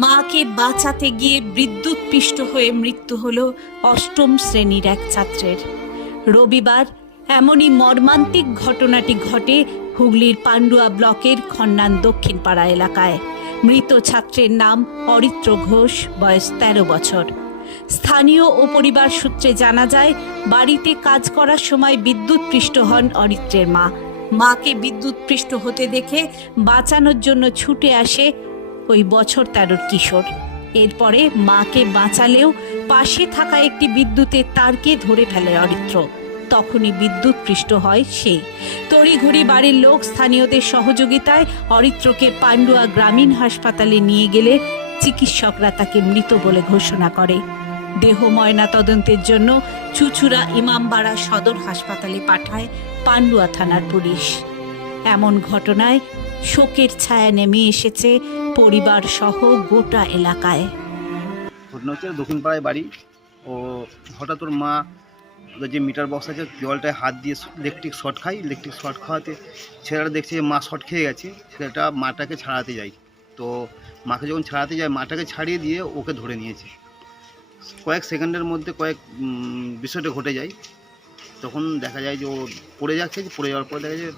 মাকে বাঁচাতে গিয়ে বিদ্যুৎ পিষ্ট হয়ে মৃত্যু হল অষ্টম শ্রেণির এক ছাত্রের। রবিবার এমনই মর্মান্তিক ঘটনাটি ঘটে হুগলির পান্ডুয়া ব্লকের খন্নান দক্ষিণ পাড়া এলাকায়। মৃত ছাত্রের নাম অরিত্র ঘোষ, বয়স তেরো বছর। স্থানীয় ও পরিবার সূত্রে জানা যায়, বাড়িতে কাজ করার সময় বিদ্যুৎ পৃষ্ট হন অরিত্রের মা। মাকে বিদ্যুৎ পৃষ্ট হতে দেখে বাঁচানোর জন্য ছুটে আসে ওই বছর তেরোর কিশোর। এরপরে মাকে বাঁচালেও পাশে থাকা একটি বিদ্যুতের তারকে ধরে ফেলে অরিত্র। তখনই বিদ্যুৎ পৃষ্ট হয় সে। তড়িঘড়ি বাড়ির লোক স্থানীয়দের সহযোগিতায় অরিত্রকে পান্ডুয়া গ্রামীণ হাসপাতালে নিয়ে গেলে চিকিৎসকরা তাকে মৃত বলে ঘোষণা করে। দেহ ময়না তদন্তের জন্য চুচুড়া ইমামবাড়া সদর হাসপাতালে পাঠায় পান্ডুয়া থানার পুলিশ। এমন ঘটনায় শোকের ছায়া নেমে এসেছে পরিবার সহ গোটা এলাকায়। ঘটনা হচ্ছে দক্ষিণ পাড়ায় বাড়ি। ও হঠাৎ ওর মা যে মিটার বক্স আছে, জলটায় হাত দিয়ে ইলেকট্রিক শর্ট খায়। ইলেকট্রিক শর্ট খাওয়াতে ছেলেটা দেখছে যে মা শর্ট খেয়ে গেছে। ছেলেটা মাটাকে ছাড়াতে যায়। তো মাকে যখন ছাড়াতে যায়, মাটাকে ছাড়িয়ে দিয়ে ওকে ধরে নিয়েছে। কয়েক সেকেন্ডের মধ্যে কয়েক বিষয়টা ঘটে যায়। তখন দেখা যায় যে ও পড়ে যাচ্ছে। পড়ে যাওয়ার পর দেখা যায়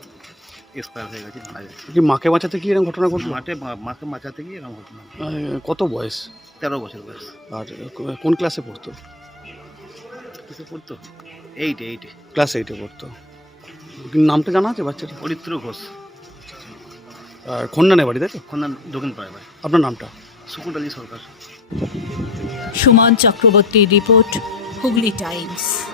এক্সপায়ার হয়ে গেছে মারা যাচ্ছে কি মাকে বাঁচাতে কি এরকম ঘটনা ঘটলো? মাঠে মা- মাকে বাঁচাতে গিয়ে এরকম ঘটনা কত বয়স? তেরো বছর বয়স। আর কোন ক্লাসে পড়তো? কিছু পড়তো? এইটে এইটে ক্লাস এইটে পড়তো। নামটা জানা আছে বাচ্চাটা অরিত্র ঘোষ। আর খন্ডানে বাড়ি তাই তো? খন্দান দক্ষিণ পাড়ায় বাড়ি। আপনার নামটা? সুকুট আলী সরকার। সুমন চক্রবর্তীর রিপোর্ট হুগলি টাইমস।